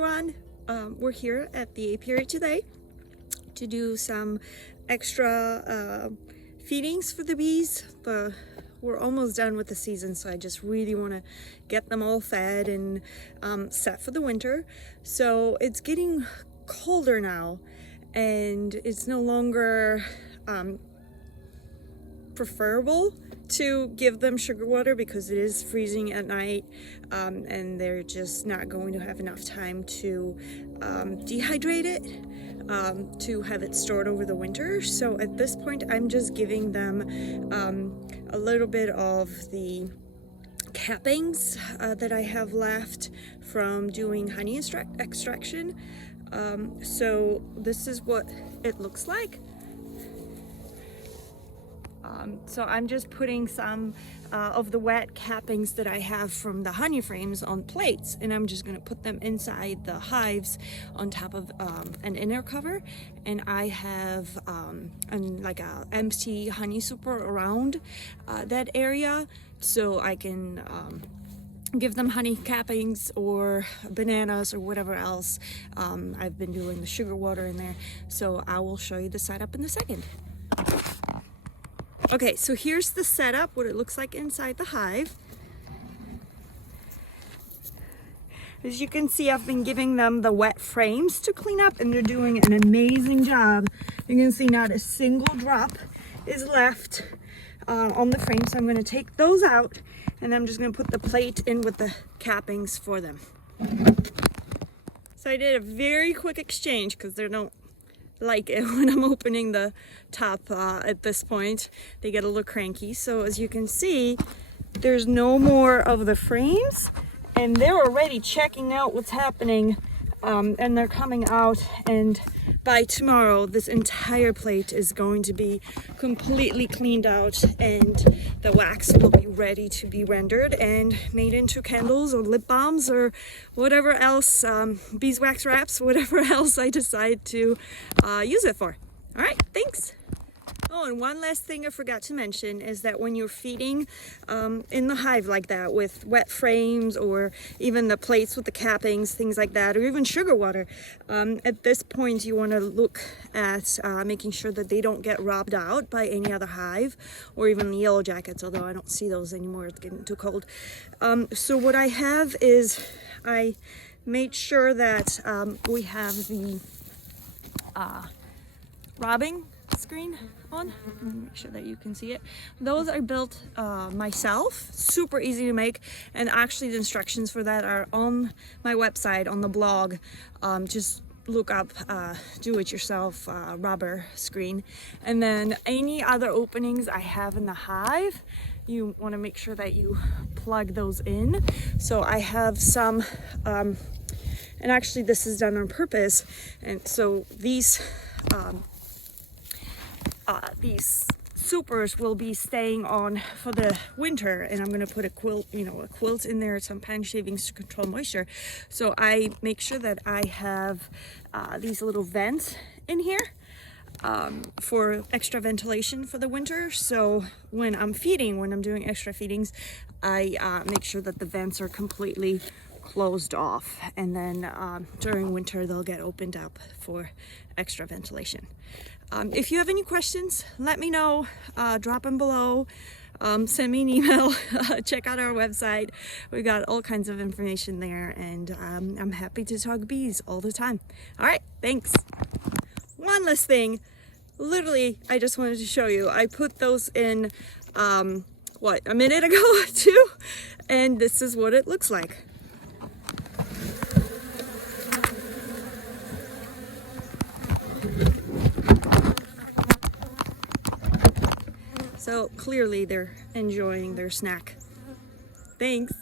everyone, we're here at the apiary today to do some extra feedings for the bees, but we're almost done with the season, so I just really want to get them all fed and set for the winter. So it's getting colder now, and it's no longer preferable to give them sugar water because it is freezing at night, and they're just not going to have enough time to dehydrate it, to have it stored over the winter. So at this point I'm just giving them a little bit of the cappings that I have left from doing honey extraction. So this is what it looks like. So I'm just putting some of the wet cappings that I have from the honey frames on plates, and I'm just going to put them inside the hives on top of an inner cover. And I have like a empty honey super around that area, so I can give them honey cappings or bananas or whatever else. I've been doing the sugar water in there, so I will show you the setup in a second. Okay, so here's the setup, what it looks like inside the hive. As you can see, I've been giving them the wet frames to clean up, and they're doing an amazing job. You can see not a single drop is left on the frame, so I'm going to take those out, and I'm just going to put the plate in with the cappings for them. So I did a very quick exchange because they don't like it when I'm opening the top at this point. They get a little cranky. So as you can see, there's no more of the frames, and they're already checking out what's happening, and they're coming out, and by tomorrow this entire plate is going to be completely cleaned out, and the wax will be ready to be rendered and made into candles or lip balms or whatever else, beeswax wraps, whatever else I decide to use it for. All right, thanks. Oh, and one last thing I forgot to mention is that when you're feeding in the hive like that with wet frames, or even the plates with the cappings, things like that, or even sugar water, at this point you want to look at making sure that they don't get robbed out by any other hive, or even the yellow jackets, although I don't see those anymore, it's getting too cold. So what I have is I made sure that we have the robbing screen on. Make sure that you can see it. Those I built myself, super easy to make, and actually the instructions for that are on my website, on the blog. Just look up do-it-yourself rubber screen. And then any other openings I have in the hive, you want to make sure that you plug those in. So I have some and actually this is done on purpose, and so these supers will be staying on for the winter, and I'm going to put a quilt in there, some pine shavings to control moisture. So I make sure that I have these little vents in here for extra ventilation for the winter. So when I'm doing extra feedings, I make sure that the vents are completely closed off, and then during winter they'll get opened up for extra ventilation. If you have any questions, let me know, drop them below, send me an email, check out our website. We got all kinds of information there, and I'm happy to talk bees all the time. All right, thanks. One last thing, literally I just wanted to show you, I put those in a minute ago too, and this is what it looks like. So clearly they're enjoying their snack. Thanks.